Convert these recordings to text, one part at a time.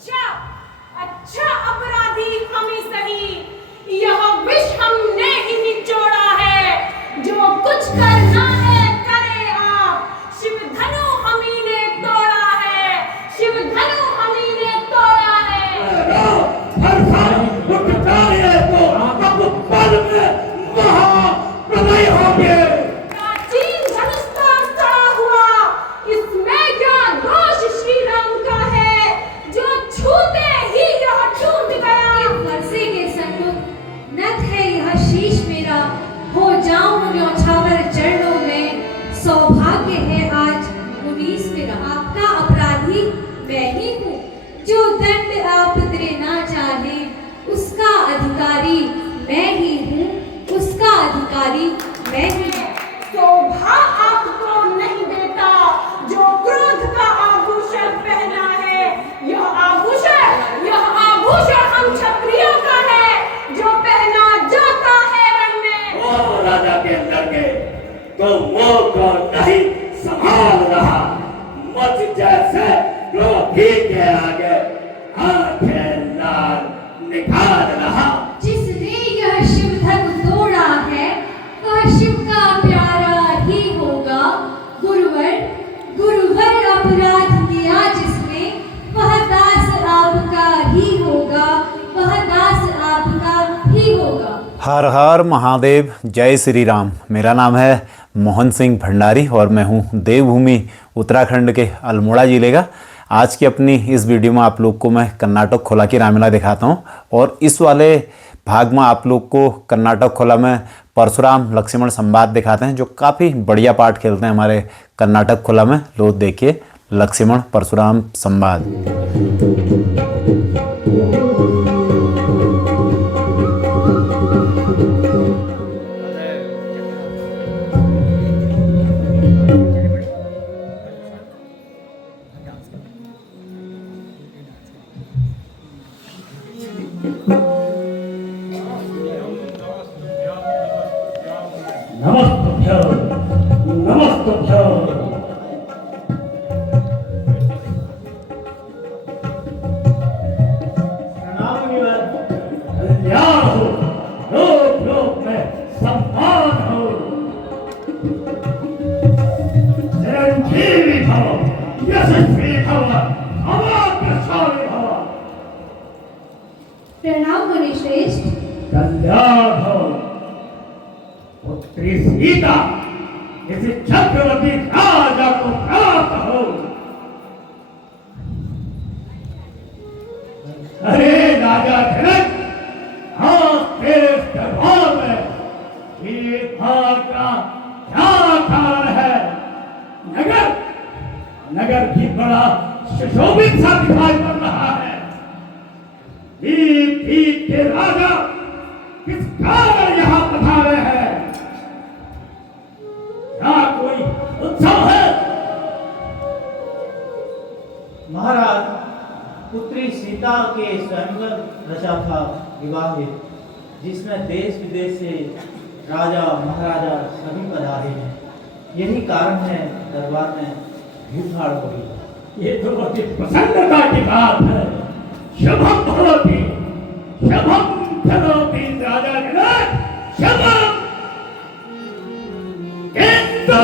अच्छा अच्छा अपराधी हम ही सही, यह विष हमने ही निचोड़ा है। जो कुछ करना है करे आप, शिव धनु हम ही ने तोड़ा है, शिव धनु हम ही ने तोड़ा है। हर साल उठता है तो अब पल में महाप्रलय होंगे। प्राचीन धनुष का सड़ा हुआ, इसमें क्या दोष श्री राम का है, जो छूते ही यह टूट गया। वर्षे के सन्मुख नत है यह शीश मेरा, हो जाऊं न्योछावर चरणों में, सौभाग्य है आज 19 मेरा। आपका अपराधी मैं ही हूँ, जो दंड आप देना चाहे, उसका अधिकारी मैं ही हूँ, उसका अधिकारी मैं ही हूँ। शोभा आपको नहीं देता, जो क्रोध का आभूषण पहना है। यह आभूषण हम क्षत्रियों का है, जो पहना जाता है रण में। वो राजा के लड़के तो मुंह को नहीं संभाल रहा, मुझ जैसे क्रोधी के आगे आंखें लाल निकाल रहा। जिसने यह शिव धनु तोड़ा है, वह शिव का प्यारा ही होगा। गुरुवर अपराध किया जिसने, वह दास आपका ही होगा, वह दास आपका ही होगा। हर हर महादेव, जय श्री राम। मेरा नाम है मोहन सिंह भंडारी और मैं हूँ देवभूमि उत्तराखंड के अल्मोड़ा जिले का। आज की अपनी इस वीडियो में आप लोग को मैं कर्नाटक खोला की रामलीला दिखाता हूँ और इस वाले भाग में आप लोग को कर्नाटक खोला में परशुराम लक्ष्मण संवाद दिखाते हैं, जो काफ़ी बढ़िया पार्ट खेलते हैं हमारे कर्नाटक खोला में। लो देखिए लक्ष्मण परशुराम संवाद। नमस्तभ्यो नमस्तभ्यो। कल्याण हो, लोक लोक में सम्मान हो। चिरंजीवी भव, यशस्वी भव, अमोघशाली भव। प्रणाम मुनिश्रेष्ठ। कल्याण हो। पुत्री सीता किसी चक्रवर्ती राजा को प्राप्त हो। अरे राजा जनक, आज तेरे दरबार में वीरभाग का क्या कारण है? नगर भी बड़ा सुशोभित सा दिखाई पड़ रहा है। वीर के राजा किस कारण यहाँ पधारे हैं? क्या कोई उत्सव है? महाराज, पुत्री सीता के स्वयंवर रचा था विवाह, जिसमें देश विदेश से राजा महाराजा सभी पधारे हैं। यही कारण है दरबार में भीड़ भाड़ हो गई। ये तो अति प्रसन्नता की बात है। शुभम भवति, शुभम करोति राजा जनक, शुभम। किंतु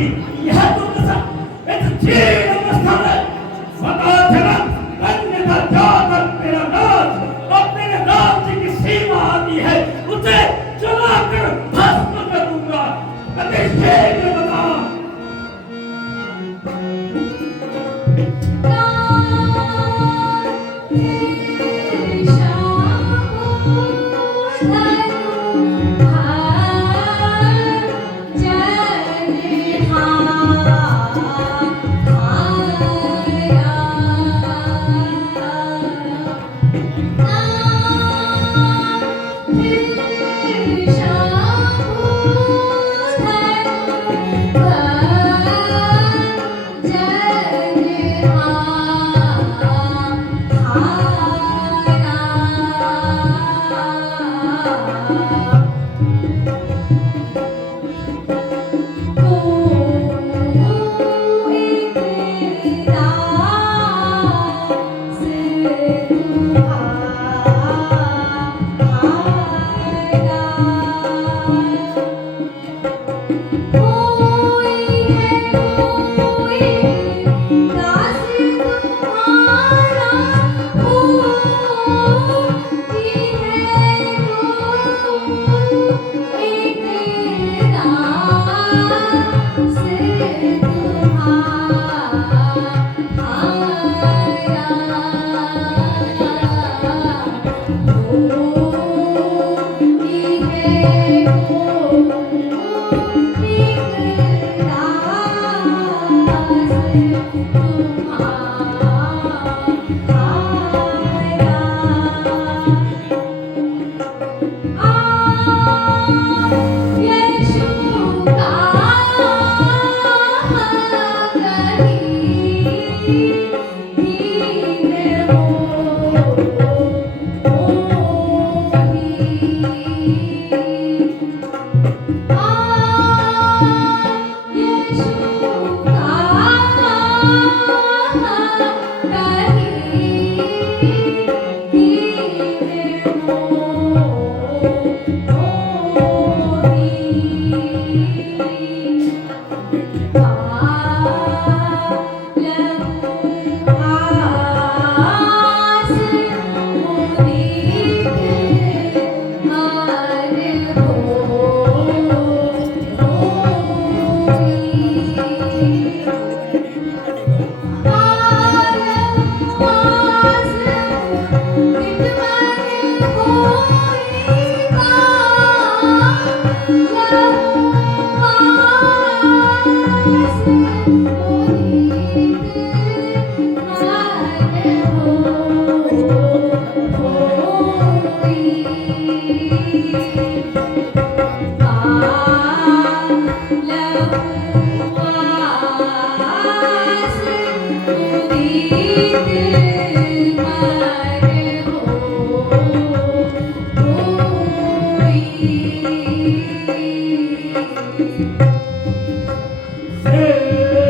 की यह दुर्दशा इस जीर्ण अवस्था में सदा जनक अन्यथा जाकर मेरा नाथ अपने राज्य की सीमा आती है उसे जलाकर भस्म कर दूंगा। अति शीघ्र बताओ। से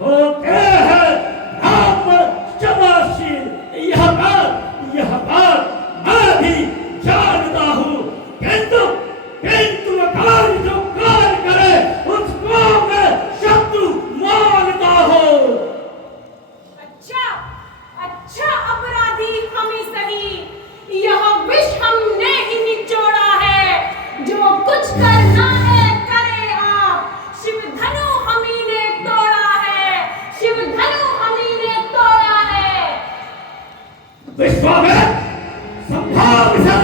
होते हैं राम क्षमाशील। यह बात मैं भी जानता हूँ, किंतु कार्य जो कार्य करे उसको मैं शत्रु मानता हूँ। अच्छा अच्छा अपराधी हम ही सही, यह विष हमने ही निचोड़ा है। जो कुछ करना है करे आप, शिव धनु हम ही ने तोड़ा है, शिव धनु हम ही ने तोड़ा है। विश्वामित्र संभाल से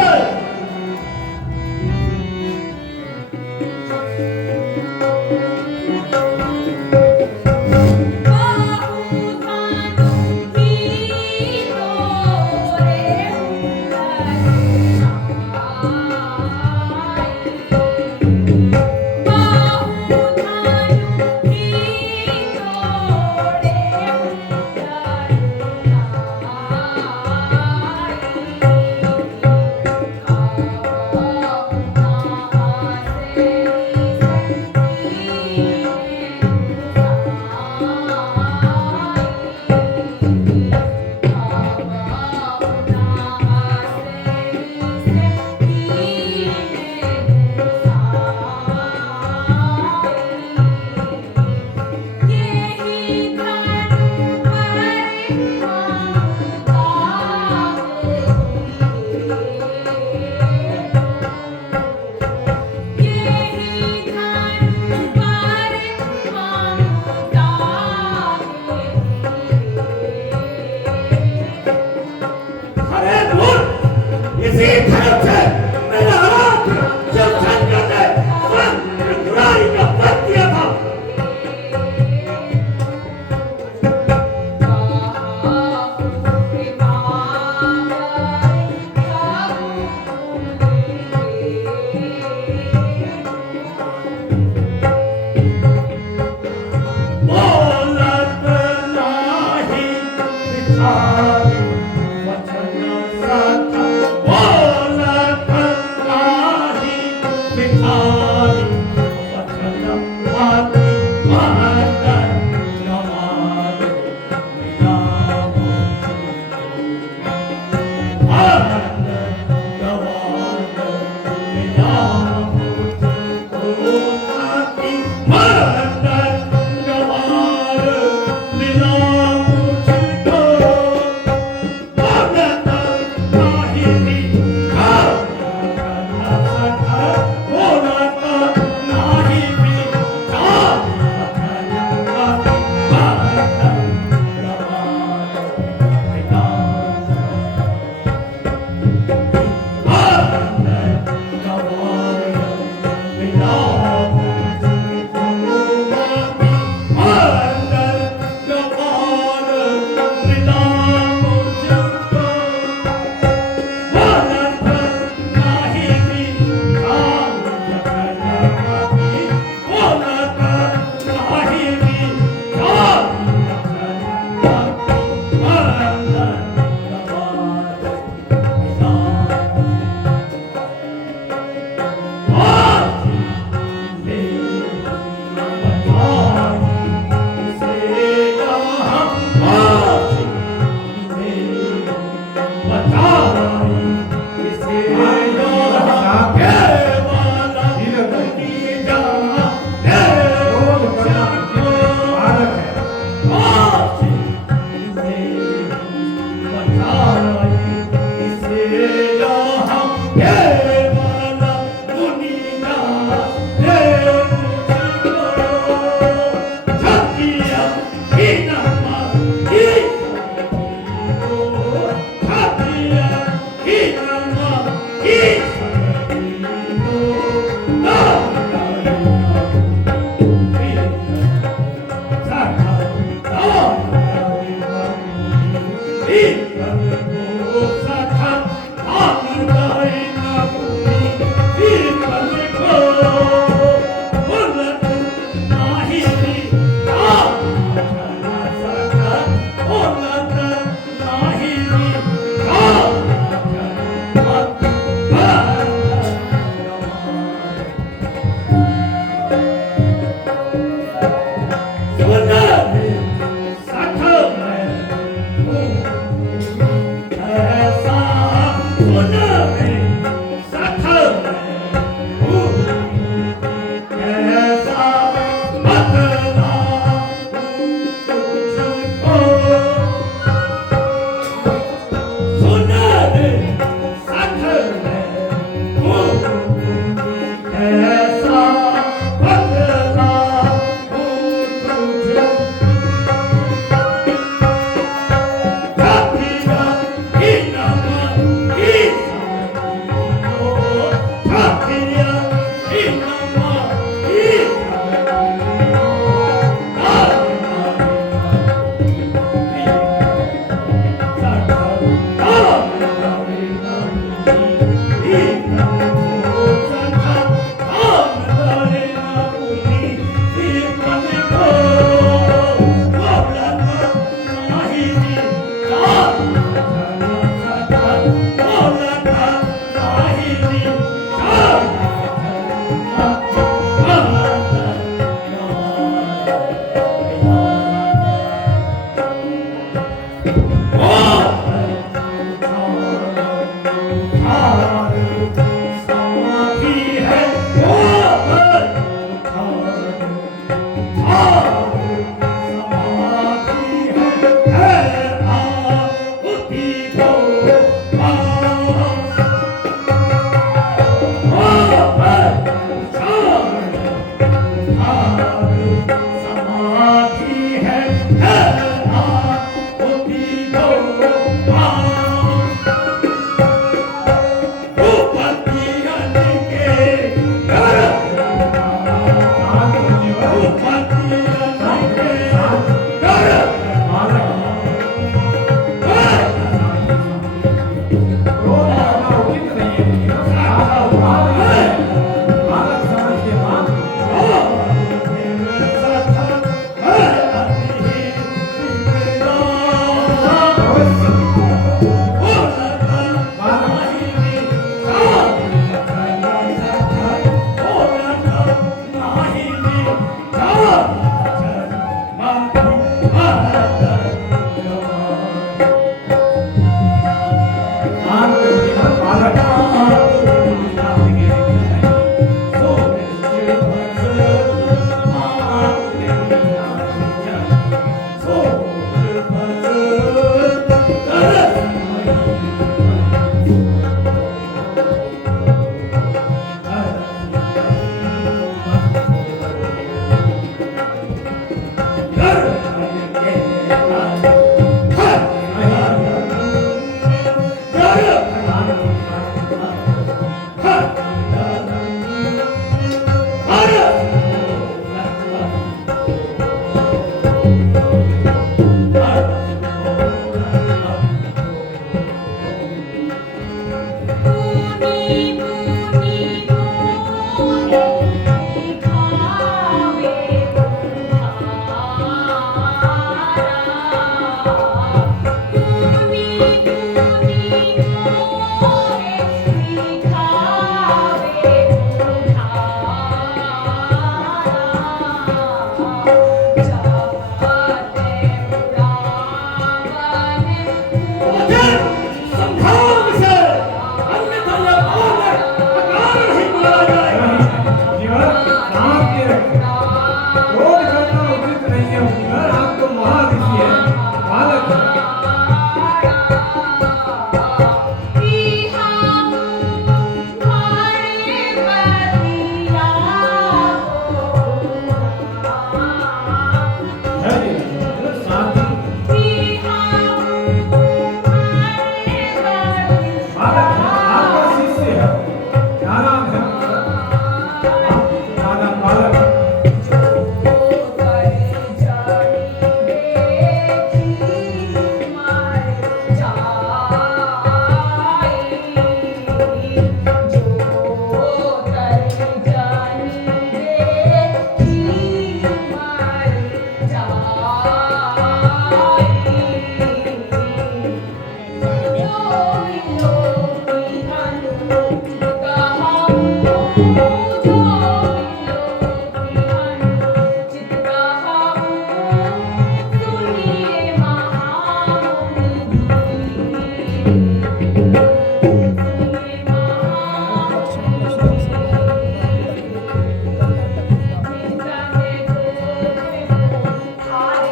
Hare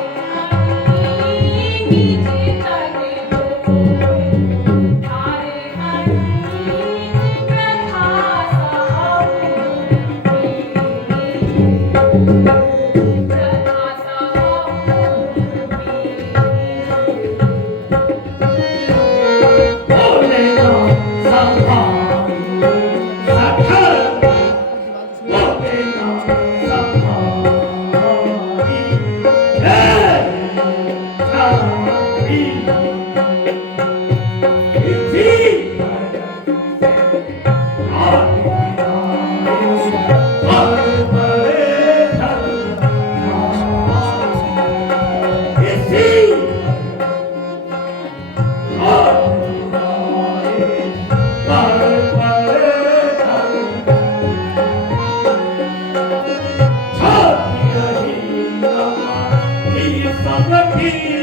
Oh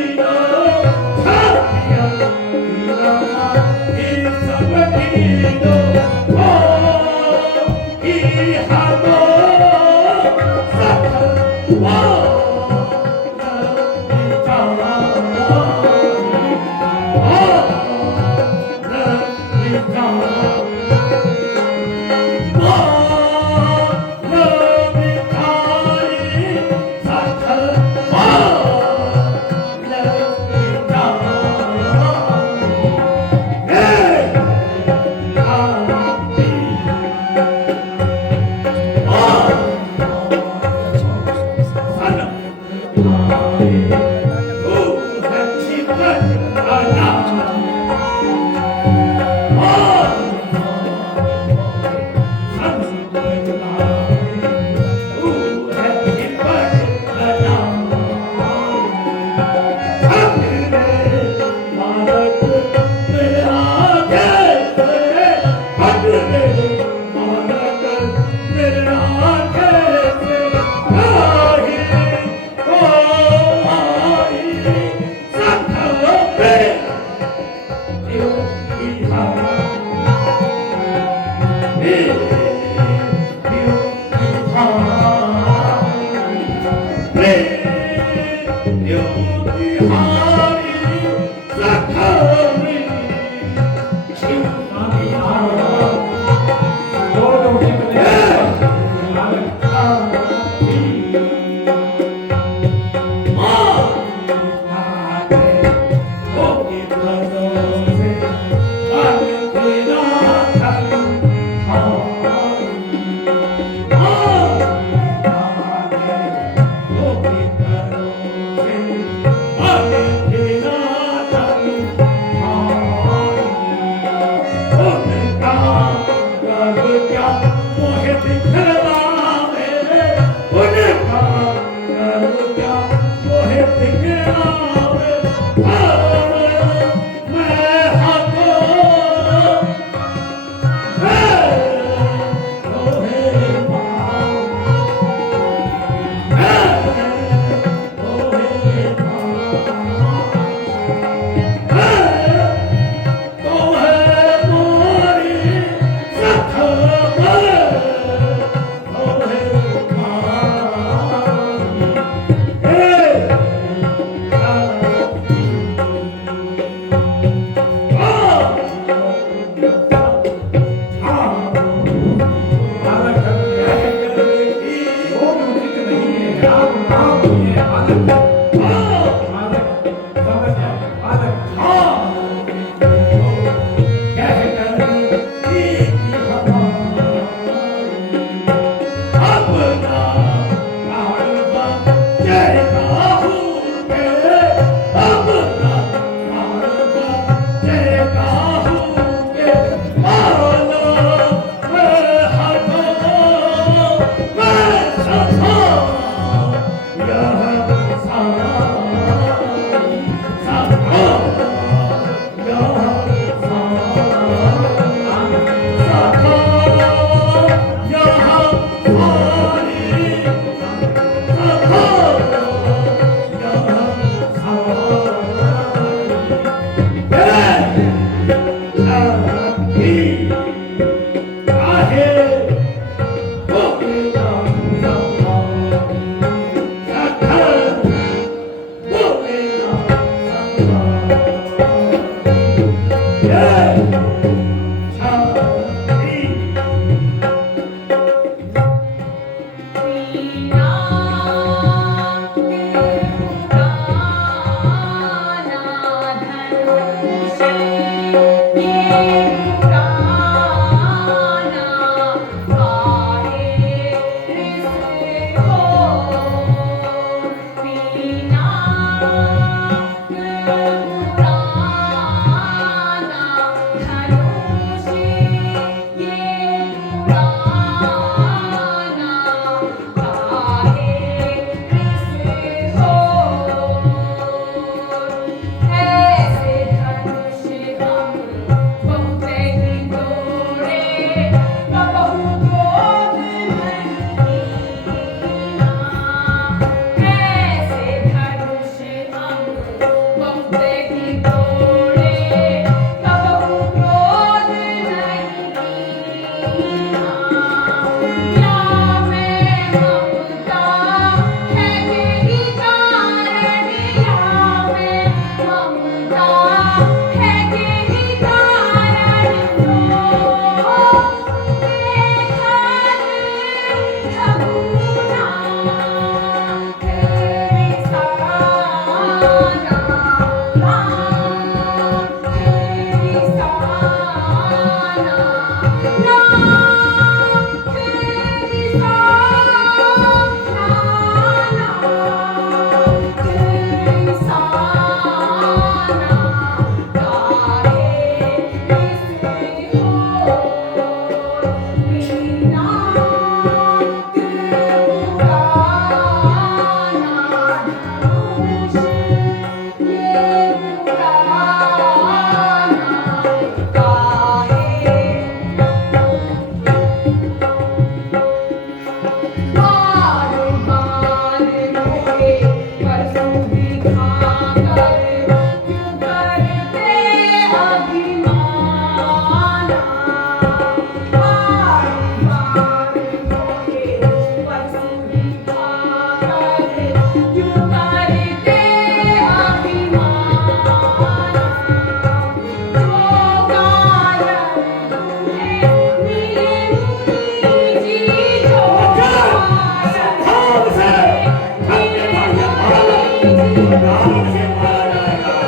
काम से मारा जाएगा।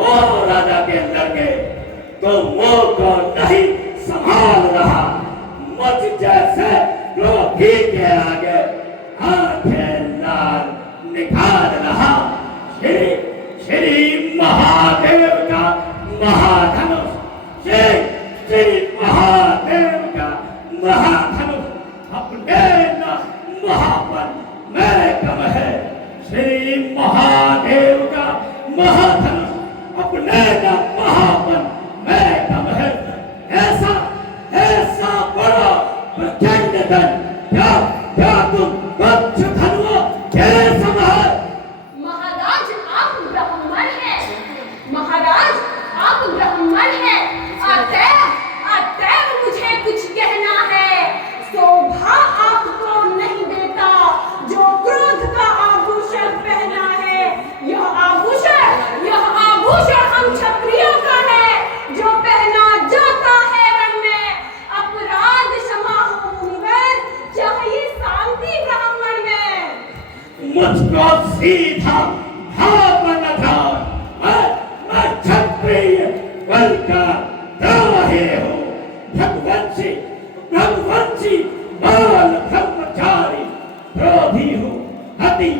और राजा के लड़के तो मोह को नहीं संभाल रहा, मच जैसे रोगी के आगे आंखें लाल निकाल रहा। श्री श्री महादेव का महाधनुष, श्री श्री महादेव का महाधनुष अपने न महापन में कम है। श्री महादेव का महाधनुष अपने न महापन में कम है। ऐसा ऐसा बड़ा प्रचंड धन क्या क्या तुम बच्च धनुओं के समान। महाराज आप ब्राह्मण हैं, महाराज आप ब्राह्मण हैं, अतएव मुझे कुछ कहना है। शोभा आपको नहीं देता जो क्रोध का आभूषण पहना है। यह आभूषण हम क्षत्रियों का है जो पहना जाता है रण में। अपराध क्षमा हो मुनिवर, चाहिए शांति ब्राह्मण में। मुझको सीधा भावना था, मैं क्षत्रिय बल का द्रोही हूँ। भगवंशी बाल ब्रह्मचारी द्रोही हूँ, अति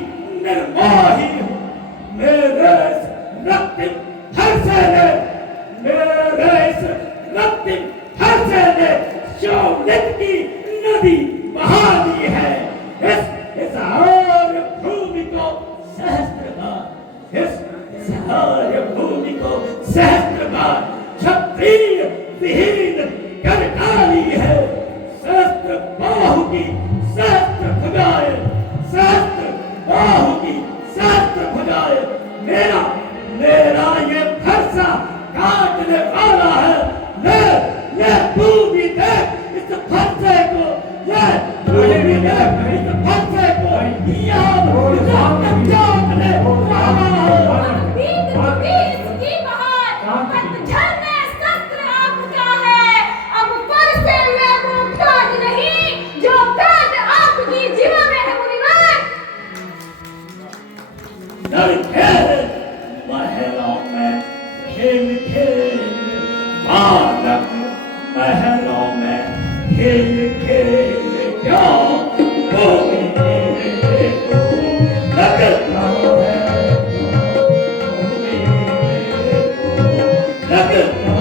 निर्मोही हूँ। मेरे रक्तिम हर्षे ने शौलिक की नदी बहा दी है। इस आर्य भूमि को सहस्त्र बार क्षत्रिय विहीन कर डाली है। सहस्त्र बाहु की सहस्त्र भुजाएं, सहस्त्र बाहु की सहस्त्र भुजाएं। मेरा ये फरसा काटने वाला है। ले तू भी देख इस फरसे को, ले तू भी देख इस फरसे को। काटने वाला है। इसकी बहार पतझड़ में शस्त्र आपका है। अब फरसे में वो काज नहीं जो काज आपकी जीवा में है मुनिवर। महलों में खेल खेल बालक, महलों में खेल खेल क्यों कोई लगता है, लगता है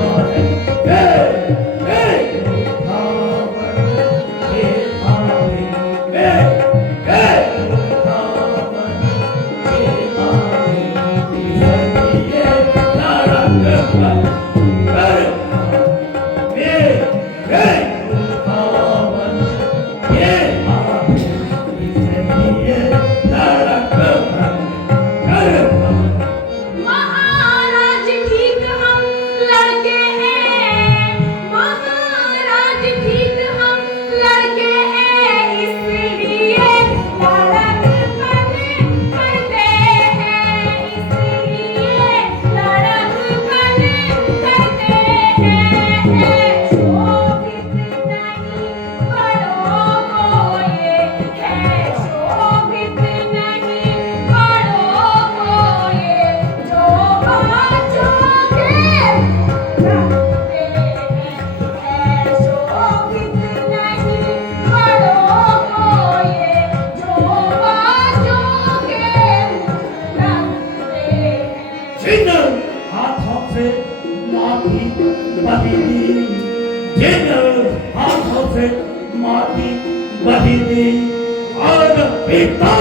पिता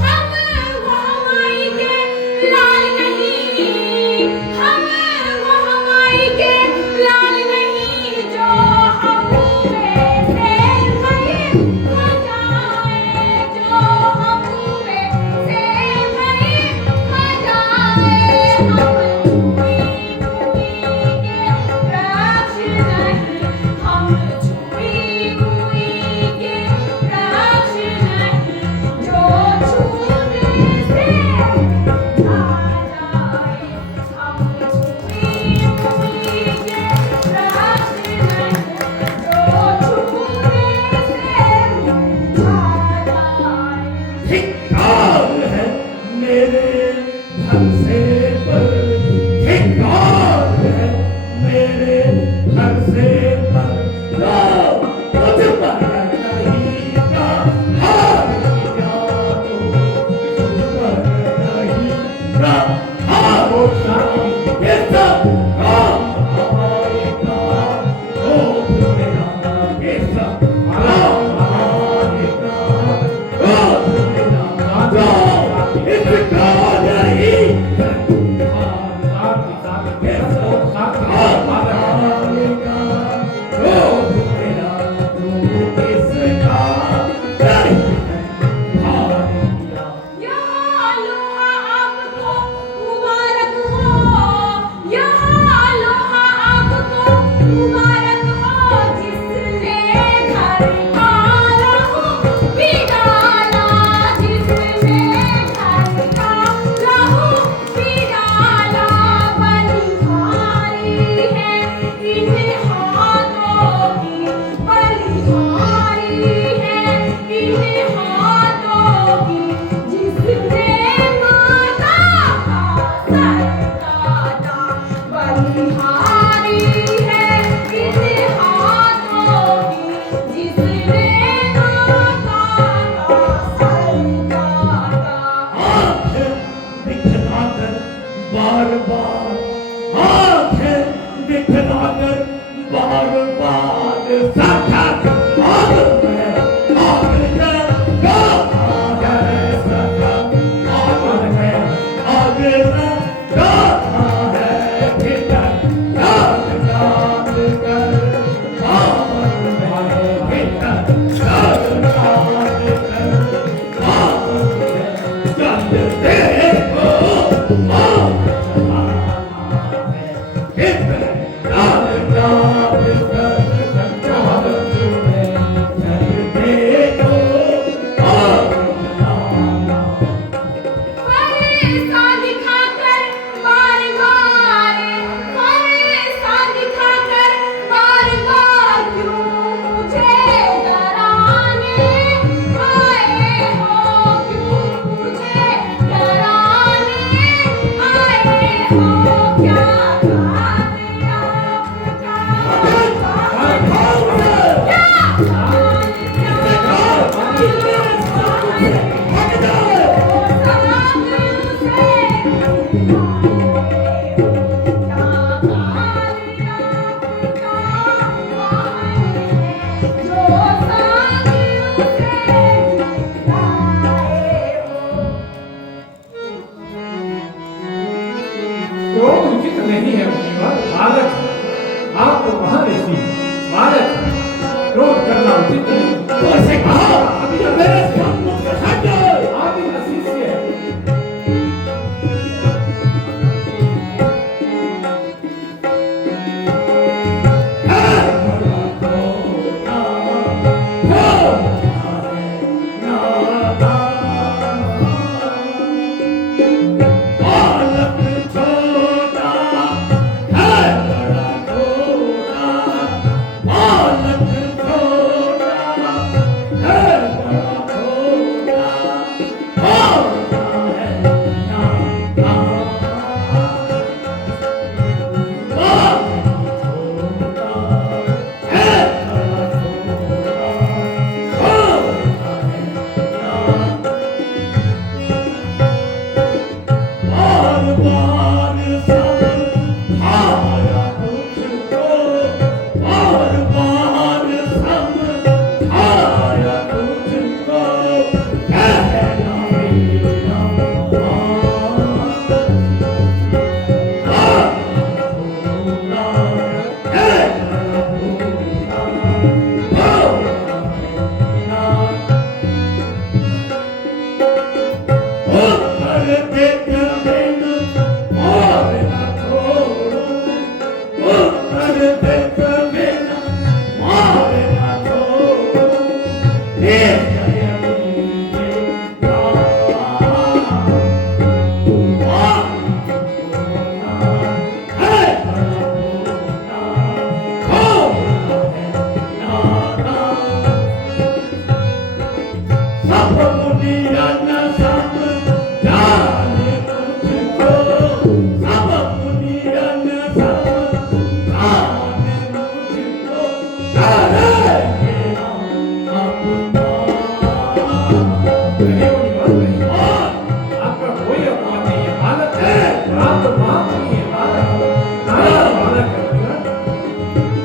हम वो हमाई के लाल नहीं, हम वो हमाई के लाल नहीं, जो हम में से भये हो जाए, जो हम में से भये हो जाए। हम छुई हुई के वृक्ष नहीं, हम छुई हुई के वृक्ष नहीं, जो छूने से आ जाए। हम छुई हुई के वृक्ष नहीं, जो छूने से आ जाए। धिक्कार है मेरे घर से पर, धिक्कार है मेरे घर से पर, राम मुझ पर नहीं का हार किया तो मुझ पर नहीं का हार ये सब काम हमारे का हो मेरा, ये सब काम हमारे का हो मेरा, इसका नहीं यहाँ लोहा आपको मुबारक हो, यहाँ लोहा आपको मुबारक हो, जिसने घर का लहू भी डाला, जिसने घर का लहू भी डाला। बलिहारी है इन हाथों की, बलिहारी है इन हाथों की, जिसने माता का सर काटा। बलिहारी है इन हाथों की, जिसने माता का सर काटा। आंखें दिखलाकर बार बार, आंखें दिखलाकर बार बार, साक्षात आग में आग लगा है, साक्षात आग में आग लगा है, भीतर आग लाग कर आग में भीतर आग लाग कर आग में जलते हो, आग जलाना है, भीतर आग लाग कर आग में आपका कोई अपराध नहीं है, बालक है, आप तो बाप नहीं है, बालक नाना बालक है,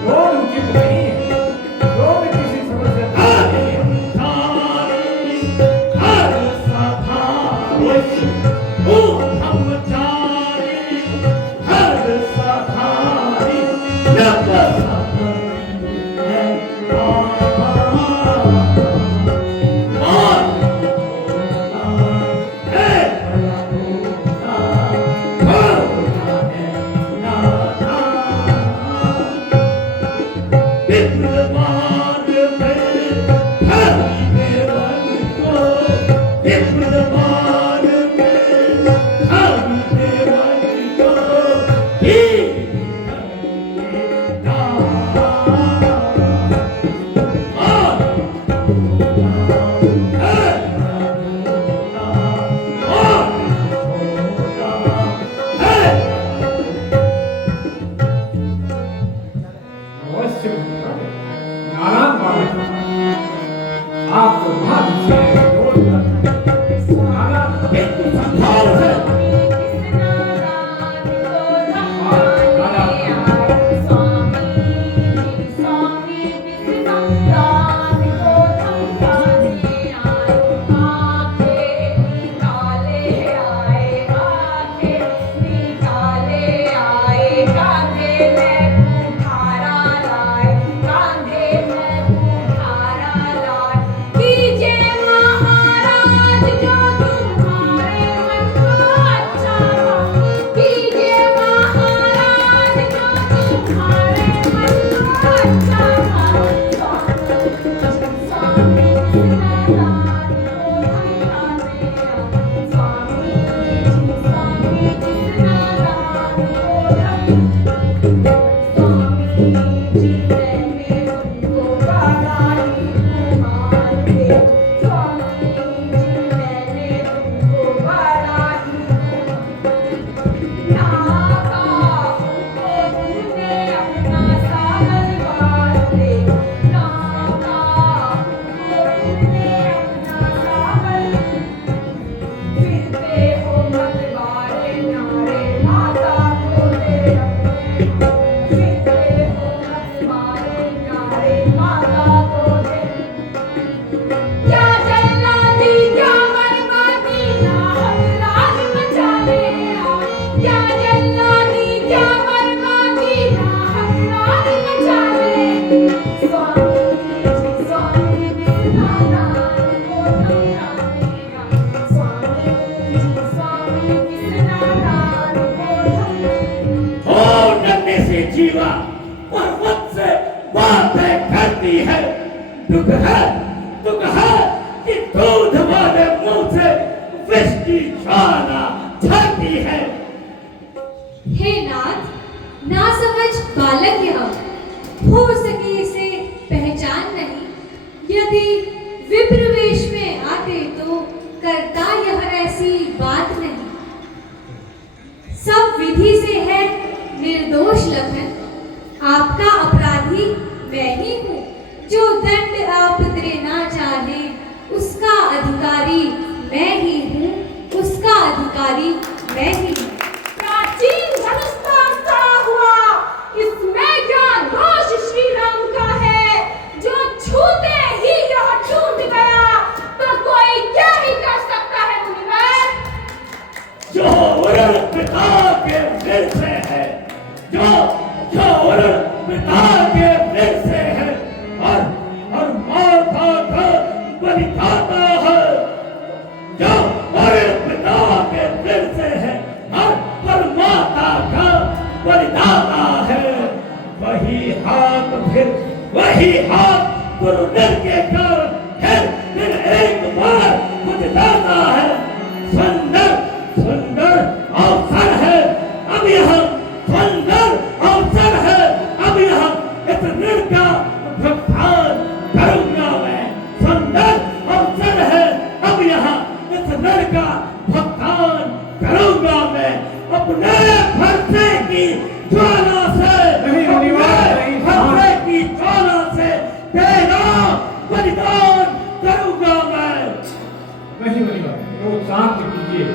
रोग उचित नहीं है, रोग किसी समस्या का नहीं है। अवश्य नारायण बालक आप तो महादिशा है, नारायण एक संभाल है। जीवा पर्वत से बातें करती है। दुख है कि दूध वाले मुंह से विष की ज्वाला छाती है। हे नाथ, ना समझ बालक यह, हो सके इसे पहचान नहीं। यदि विप्र वेश में आते तो करता यह ऐसी बात नहीं। सब विधि से है निर्दोष लखन, आपका अपराधी मैं ही हूँ। जो दंड आप देना चाहे उसका अधिकारी मैं ही हूँ, उसका अधिकारी मैं ही हूँ। प्राचीन धनुष का सड़ा हुआ, इसमें क्या दोष श्री राम का है? जो छूते ही यह टूट गया, तो कोई क्या ही कर सकता है मुनिवर? जो वरण पिता के फिर से है, जो वरण पिता के फिर से है, और माता का बलिदाता है। जो वरण पिता के फिर से है, और माता का बलिदाता है। वही हाथ गुरु नर के कर फिर एक बार मुझे लाता है। सुंदर अवसर है अब यह, सुंदर अवसर है अब यह, इस ऋण का भुगतान करूंगा मैं। सुंदर अवसर है अब यह, इस ऋण का भुगतान करूंगा मैं। अपने फरसे की ज्वाला से, नहीं, फरसे की ज्वाला से बलिदान करूंगा मैं। नहीं मुनिवर, तो शांत कीजिए।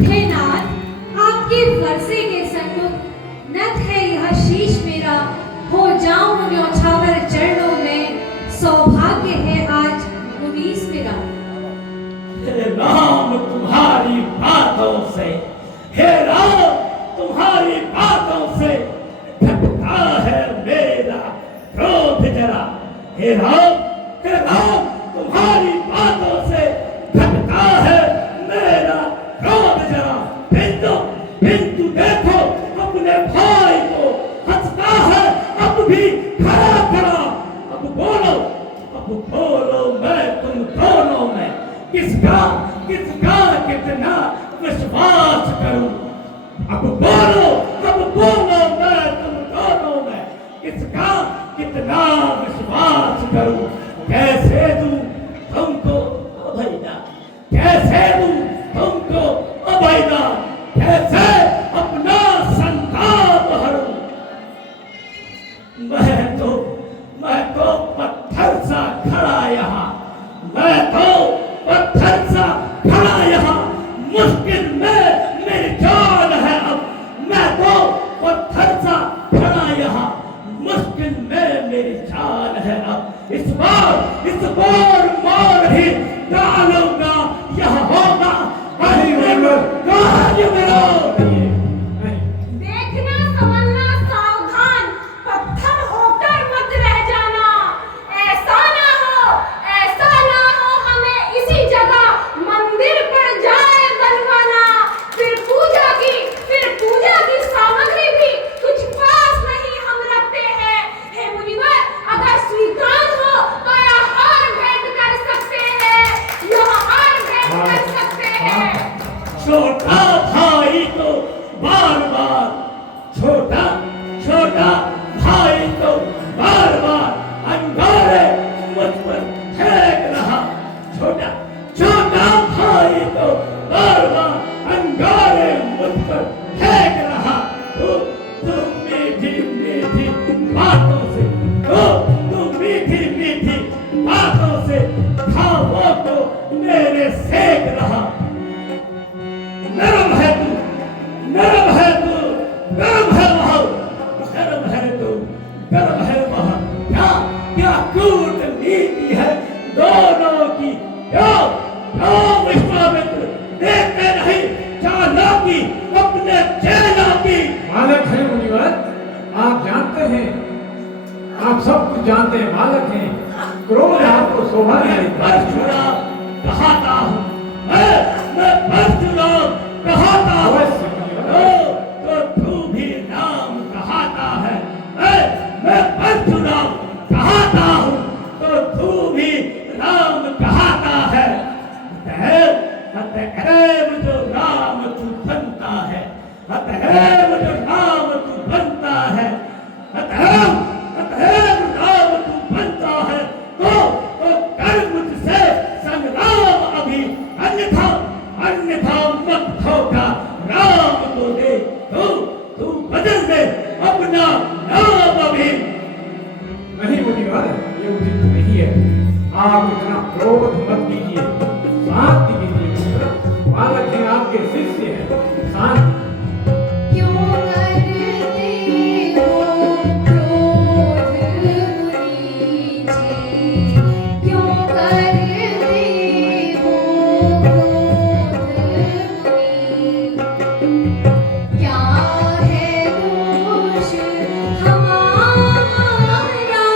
हे नाथ, आपके फरसे के सन्मुख नत है यह शीश मेरा, हो जाऊं उन न्यौछावर चरणों में, सौभाग्य है आज 19 मेरा। हे राम तुम्हारी बातों से, हे राम तुम्हारी बातों से घटता है मेरा क्रोध जरा। हे राम तुम्हारी बातों से घटता है मेरा क्रोध जरा। बिंदु देखो अपने भाई को हंसता है अब भी खड़ा खड़ा। अब बोलो मैं तुम दोनों में किसका कितना विश्वास करूं। अब बोलो मैं तुम दोनों में किसका कितना विश्वास करूं। कैसे दूं तुमको अभयदा, कैसे दूं तुमको अभयदा, कैसे अपना संताप हरूं। मैं तो पत्थर सा खड़ा यहाँ, मैं तो पत्थर सा खड़ा यहाँ। मुश्किल में मेरी जान है अब, मैं तो पत्थर सा खड़ा यहाँ। मुश्किल में मेरी जान है अब। इस बार मार ही डालूंगा, यह होगा कार्य मेरा। देखना समझना सावधान, पत्थर होकर मत रह जाना। ऐसा ना हो हमें इसी जगह मंदिर पर जाए बनवाना। फिर पूजा की सामग्री भी कुछ पास नहीं हम रखते हैं। हे मुनिवर, अगर स्वीकार हो तो यह हार भेंट कर सकते हैं, यह हार भेंट कर सकते हैं। छोटा भाई तो कूटनीति है दोनों की। क्यों क्यों विश्वामित्र देखते नहीं चालाकी अपने चेलों की। बालक है मुनिवर, आप जानते हैं, आप सब कुछ जानते हैं, बालक हैं, क्रोध आपको शोभा नहीं देता। परशुराम कहता हूँ, मैं परशुराम कहता हूँ, अवश्य मुनिवर। तो तू भी राम कहता है। मैं परशुराम कहता हूँ तो तू भी राम कहता है। अतएव जो राम तू बनता है, अतएव जो राम तू बनता है, अतएव राम तू बनता है, तो कर मुझसे संग्राम अभी, अन्यथा अन्यथा मत धोखा राम को दे। तू बदल दे अपना नाम अभी। नहीं मुनिवर, ये उचित नहीं है। आप इतना क्रोध मत कीजिए, शांति कीजिए। बालक हैं, आपके शिष्य हैं, शांति। क्यों करते हो क्रोध मुनि जी, क्यों करते हो क्रोध मुनि, क्या है दोष हमारा, क्या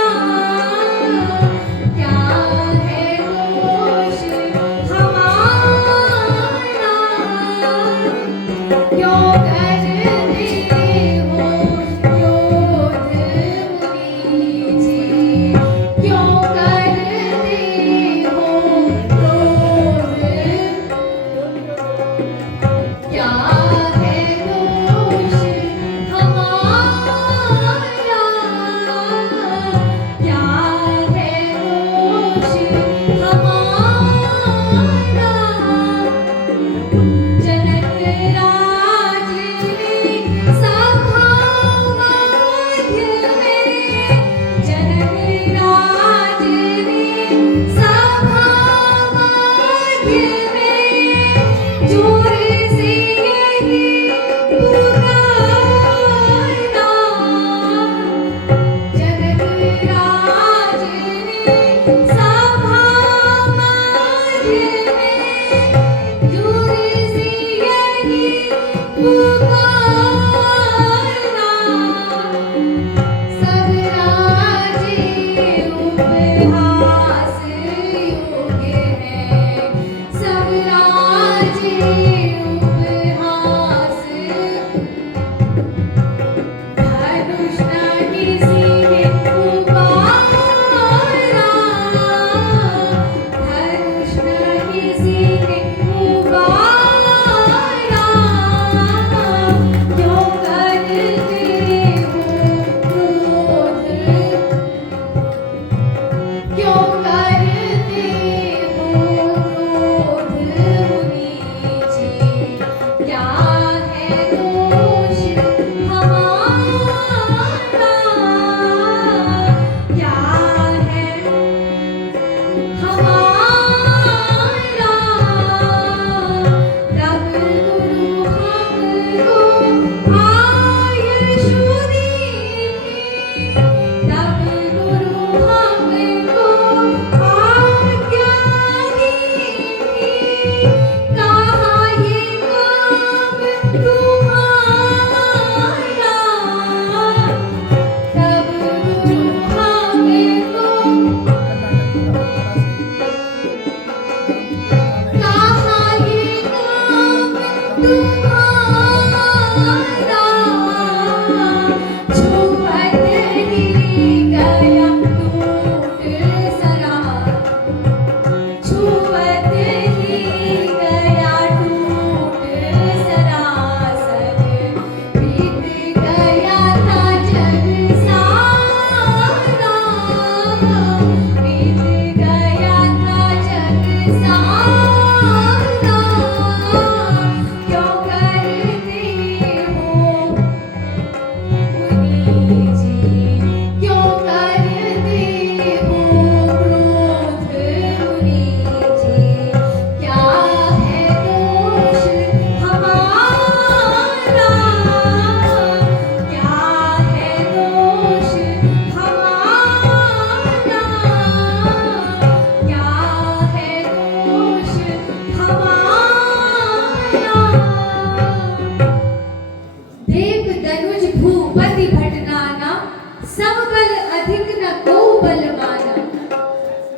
है दोष हमारा,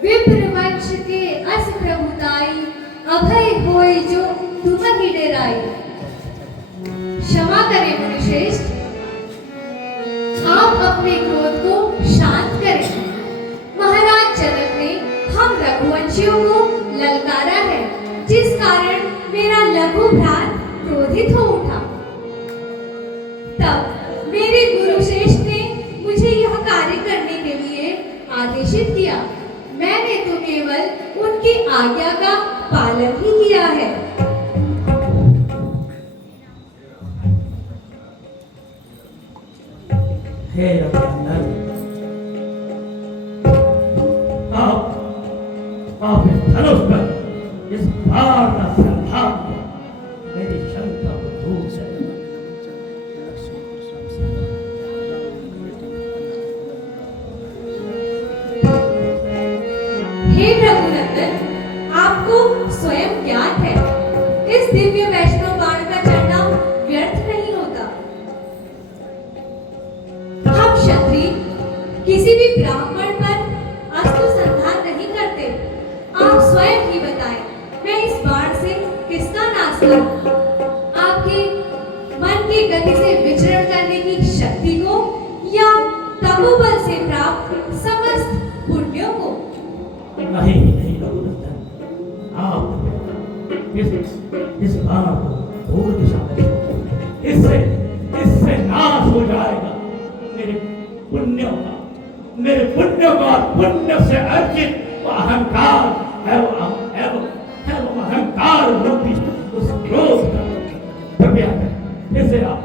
विप्र वंश के अस प्रभुताई, अभय होए जो तुम ही डेराई। क्षमा करें मुनिश्रेष्ठ, आप अपने क्रोध को शांत करें। महाराज जनक ने हम रघुवंशियों को ललकारा है, जिस कारण मेरा लघु भ्रात क्रोधित हो उठा। तब मेरे गुरु श्रेष्ठ ने मुझे यह कार्य करने के लिए आदेशित किया। मैंने तो केवल उनकी आज्ञा का पालन ही किया है। हे रघुनंदन, आप इस धनुष पर इस बार का संभाल मेरी शंका को दूर से हे रघुनंदन, आपको स्वयं ज्ञात है, इस दिव्य वैष्णव बाण का चढ़ना व्यर्थ नहीं होता। हम क्षत्रिय किसी भी ब्राह्मण पर अस्त्र संधान नहीं करते। आप स्वयं ही बताएं, मैं इस बाण से किसका नाश करूं? आपके मन की गति से विचरण करने की शक्ति को, या तपोबल से प्राप्त समस्त पुण्यों को? नहीं रघुनंदन, आप इस बाण को दूर दिशा में छोड़ो। इससे नाश हो जाएगा मेरे पुण्यों का पुण्य से अर्जित वो अहंकार है, वो अहंकार रूपी उस क्रोध का कृपया करें। इसे आप